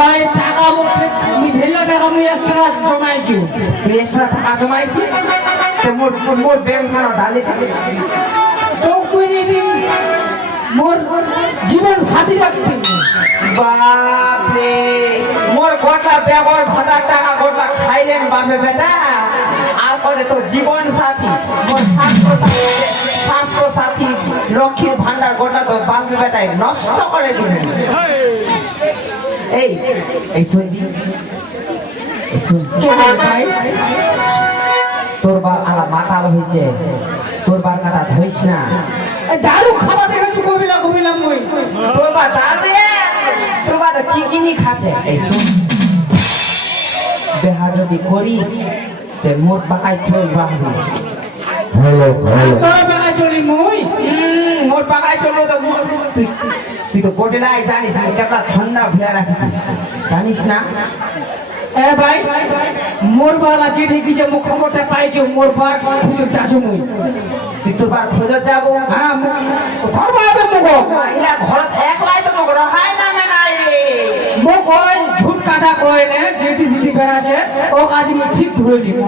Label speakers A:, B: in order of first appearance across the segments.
A: ভাই টাকা ভেলা টাকা মুই এক্সট্রা জমাইছি।
B: তুই এক্সট্রা টাকা জমাইছি? তো মোর মোর ব্যাংক কেন ঢালি
A: তো কুই দিন। মোর জীবন সাথী রাখতে।
B: বাপরে মোর গোটা বেগর ভাতার টাকা গোটা খাইলেন বাপে বেটা। আর পরে তো জীবন সাথী। মোর স্বাস্থ্য সাথী লক্ষ্মীর ভান্ডার গোটা তো বাপে বেটাই নষ্ট করে দিলেন। এই এই
A: ভাই
B: তোর বার আলা মাতাল হয়েছে। তোর বার কাটা ধরিস না।
A: দারু খাওয়া দেখেছি কবিলা কবিলা মুই।
B: তোর বা দাদে তোর বা কি কিনি খাচ্ছে? এই শুন। বেহা যদি করিস তে মোট পাকাই থই বাহবি
C: হ্যালো হ্যালো
A: তোর বেলা চলি মুই?
B: মোট পাকাই চলল তো তুই তুই তো কোটে নাই জানিস আমি ঠান্ডা ভুলে রাখিছি। জানিস না?
A: এ ভাই মোর বালা যে মুখ পাই যে মোর বার খুব চাচু মুই।
B: তুই তোর বার খোঁজে যাব?
A: হ্যাঁ ঘর মুখ।
B: ঘর একলাই তো রহাই নাই রে।
A: মুখ কয় ঝুট কাটা নে যেটি সিটি ও কাজ আমি ঠিক ধরে দিব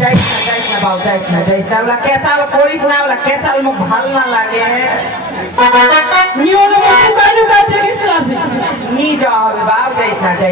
B: যাইস না যাইস না যাইস না যাইস না। ওলা কেচাল করিস না ওলা কেচাল ভালো না লাগে।
A: নিও না লুকাই লুকাই দেখে ক্লাসে
B: নি যাওয়া হবে বাবু যাইস না যাইস না বাপরে,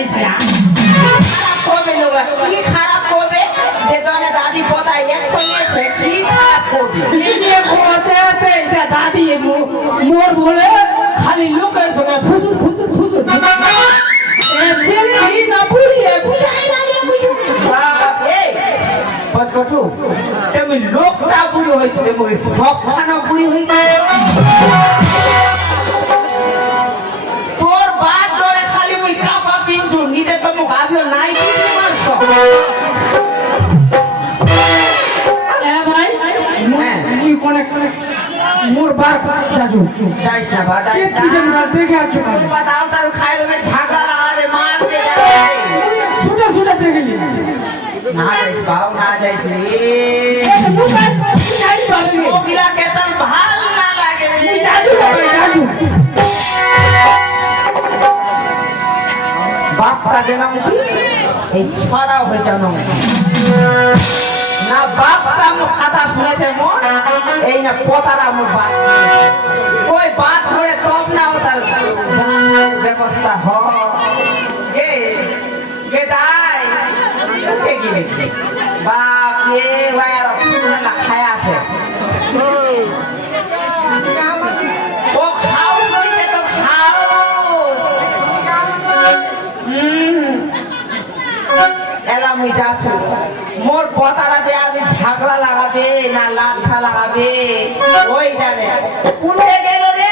A: পাইছে। না
B: কবে লোক কি খারাপ করবে? যে দনে দাদি পতা একসঙ্গে কি খারাপ করবে?
A: এটা দাদি মোর বলে খালি লোকের সঙ্গে ফুসুর ফুসুর ফুসুর। না বুড়িয়ে বুঝাই লাগে বুঝু।
B: বাপ, এই, বসকটু, তুমি লোকটা বুড়ি হয়েছে তুমি সবখানা বুড়ি হয়েছে তোর
A: যাজু
B: যাইস না বা
A: কে কি যেন
B: না
A: দেখে আছো
B: তোর বাদ আউটার খাই রবে লাগাবে মারবে যাবে।
A: ছুটে ছুটে দেখলি
B: না যাইস বাউ না যাইস রে।
A: বুঝাই বুঝাই পারবি
B: ওগুলা কেতন ভালো না লাগে রে।
A: যাজু ভাই যাজু
B: বাপটা যেন এই ছড়া হয়ে যেন না কথা শুনেছে মোর এই না পতারা আমার বাপ বাদ ধরে তব না ওটার ব্যবস্থা হ। গে গে দাই? বাপ রে ভাই, আর না, খায় আছে। ও খাও বলতে তো এলা মুই যাচ্ছি মোর পতারা যে আমি ঝাগড়া লাগাবে না লাঠা লাগাবে? ওই জানে। উঠে গেল রে?